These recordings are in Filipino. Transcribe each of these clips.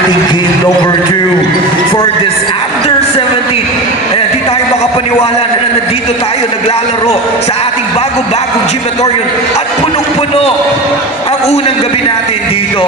ating game number 2 for this under 17. Ayan, di tayo makapaniwala na nandito tayo naglalaro sa ating bago-bagong gymatorium at punong-puno ang unang gabi natin dito.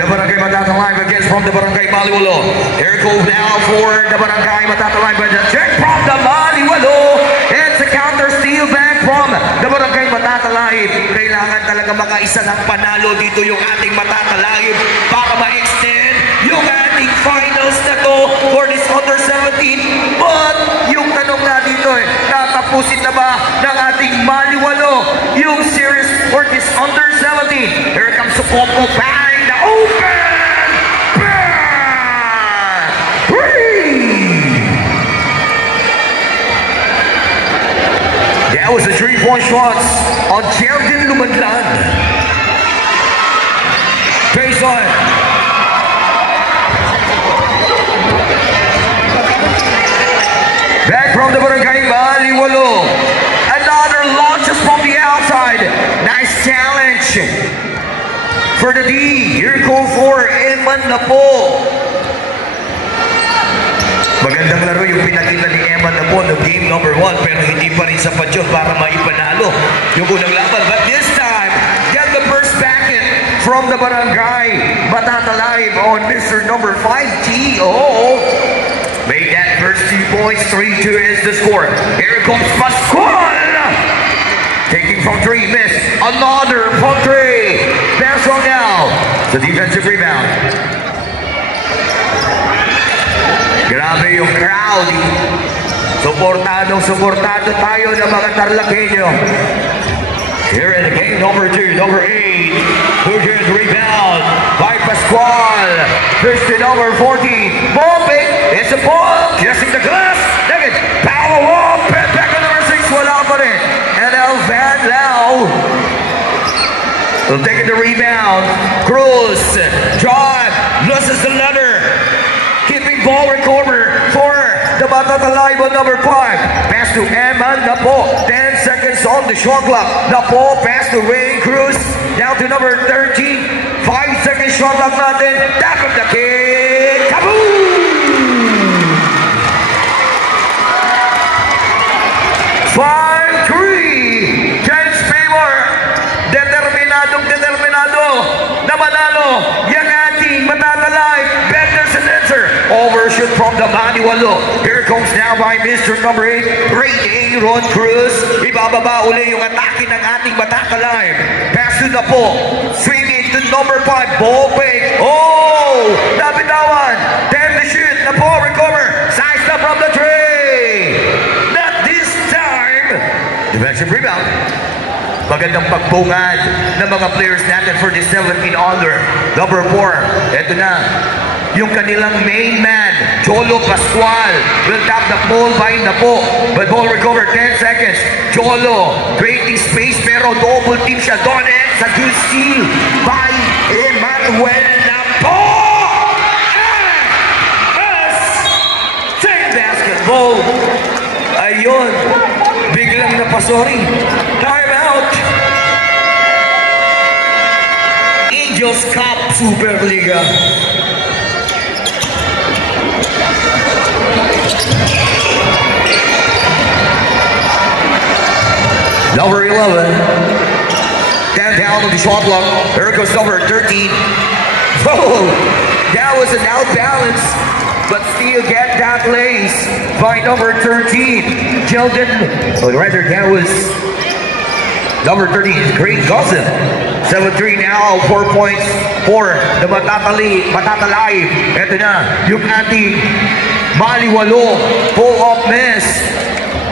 The Barangay Matatalay against from the Barangay Maliwalo. Here goes now for the Barangay Matatalay by the check from the Maliwalo. It's a counter steal back from the Barangay Matatalay. Kailangan talaga makaisa ng panalo dito yung ating Matatalay para ma-extend yung ating finals na to for this under 17. But yung tanong nga dito tatapusin na ba ng ating Maliwalo yung series for this under 17? Here comes the Popo bang, the open! Bang! That was a 3-point shots on Geraldine Lumadlan. Baseline. Back from the Barangay Maliwalo. Another launches from the outside. Nice challenge for the D. Here goes for Eman na po. Magandang laro yung pinakita ni Eman na po no game number 1 pero hindi pa rin sapat yun para maipanalo yung unang laban. But this time, get the first packet from the Barangay Matatalay on Mr. number 5, T.O. Made that first 2 points, 3-2 is the score. Here comes Pascual. Taking from 3, miss. Another from 3. Pass on now. The defensive rebound. Grabe yung crowd. Suportado tayo ng mga Tarlaqueño. Here in the game number 2, number 8. Who gets rebound by Pascual. First to number 14. Bombing. It's a ball. Kissing the glass. Negative. Power up. Back on number 6. Wala pa rin. And Elvan Lau will take the rebound. Cruz. John loses the letter. Keeping ball recover for the Matatalay number 5. Pass to Eman Napo. 10 seconds on the shot clock. Napo pass to Ray Cruz. Down to number 13. 5 seconds shot clock natin. Tap of the kick. Kaboom! 5-3. James Favor. Determinado na manalo. Yang ating Matatalay. Benders and answer. Overshoot from the Maliwalo. Here comes now by Mr. number 8, Aaron Cruz. Ibababa uli yung atake ng ating Matatalay. Pass to na po. Swinging to number 5, Bobek. Oh! Nabitawan. 10 to shoot. Na po, recover. Size up from the tray. Not this time. Defensive rebound. Magandang pagbungad ng mga players natin for the 17 under. Number 4. Ito na. Yung kanilang main man, Cholo Pascual, will tap the ball by Napo. But ball recover, 10 seconds. Cholo, creating space, pero double team siya. Doon sa good steal by Emmanuel Napo. Yes! Take basketball. Ayun, biglang napasori. Time out. Angels Cup Superliga. Number 11. Down on the shot block. There goes number 13. Oh, that was an outbalance, but still get that lace by number 13. Sheldon, or rather that was number 13, Greg Gossen. 7-3 now, 4 points for the Matatalay. Ito na, yung ating Maliwalo. Pull-up miss.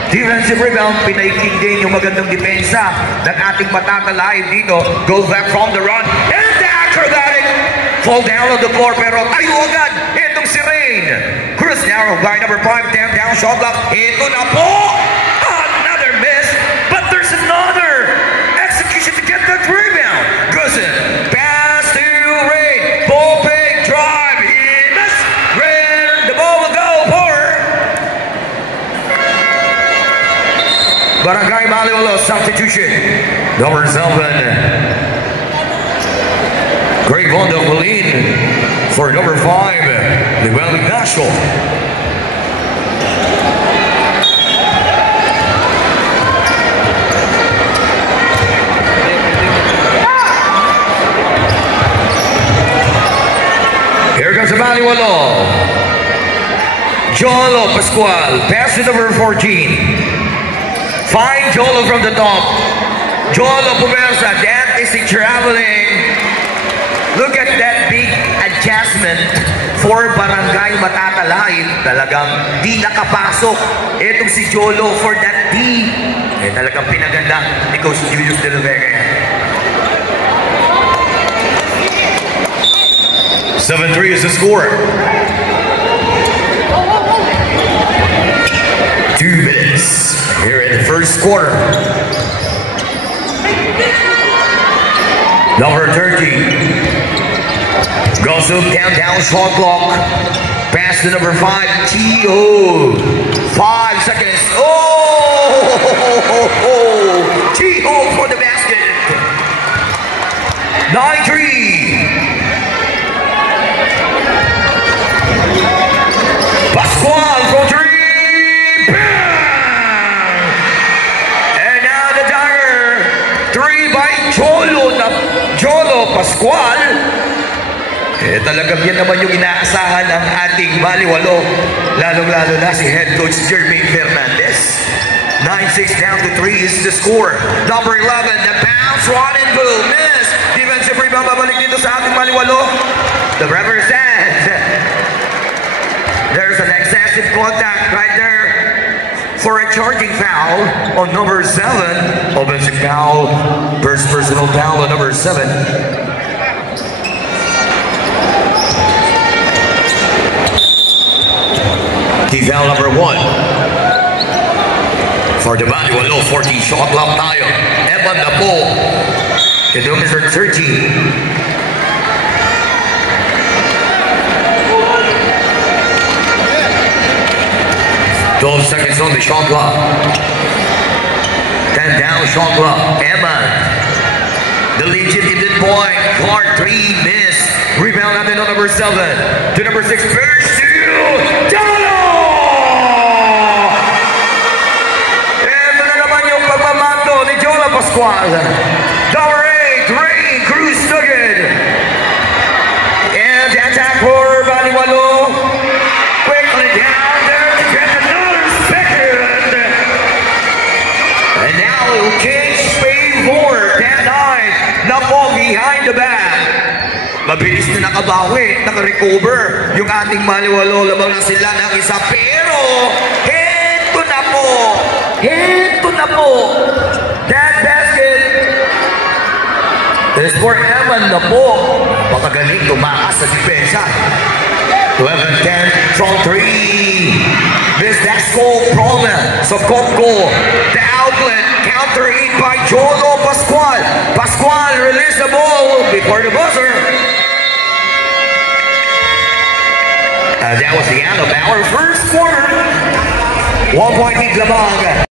Defensive rebound, pinaikling din yung magandang depensa ng ating Matatalay dito. Goes back from the run. And the acrobatic fall down on the floor, pero tayo agad. Itong si Rain. Cruz now by number 5, down shot block. Ito na po. Another miss, but there's another execution to get that rebound. Gusin, pass to Rain. Ball pick, drive. He missed. Rain, the ball will go for Barangay Maliwalo substitution. Number 7. Greg Rayvon Aquilin for number 5, Miguel Ignacio. Here comes the Baliwalo. Jolo Pascual, pass to number 14. Fine Jolo from the top. Jolo Pumersa, that is a traveling. Look at that big adjustment for Barangay Matatalay. Talagang di nakapasok. Etong si Jolo for that D. Talagang pinaganda ni Coach Julius De La Vega. 7-3 is the score. 2 minutes here in the first quarter. Number 30 goes to downtown shot clock. Pass to number 5, Tio. 5 seconds. Oh! Tio for the basket. 9-3. Pascual from 3. Jolo Pascual. Talagang yan naman yung inaasahan ng ating Baliwalo. Lalong-lalo na si head coach Jermaine Fernandez. 9-6 down to 3 is the score. Number 11, the bounce, run and boom. Miss. Defensive rebound, babalik dito sa ating Baliwalo. The represent. There's an excessive contact right there for a charging foul on number 7. Offensive foul, first personal foul on number 7. Team foul number 1. For the Baliwalo, 14 shot clock tayo. Evan Dapo. Kilometer 13. 12 seconds on the shot clock. 10 down shot clock. Eman. The legitimate point. Clark 3 miss. Rebound natin on number 7. To number 6. First to Dalo! Ito na naman yung pagmamando ni Jolo Pascual. Number 8. Ray Cruz Nugget. And attack for Baliwalo. Quickly down there to get another second. And now Kings favor. 10-9. Napo behind the back. Mabilis na nakabawi, nakarecover yung ating Baliwalo. Labang na sila ng isa. Pero, heto na po. That basket is for Eman na po. Makagaling tumakas sa depensa. 12-10 from 3. Miss that score problem. So Kopko, the outlet, counter 8 by Jolo Pascual. Pascual release the ball before the buzzer. That was the end of our first quarter. 1 point lead lamang.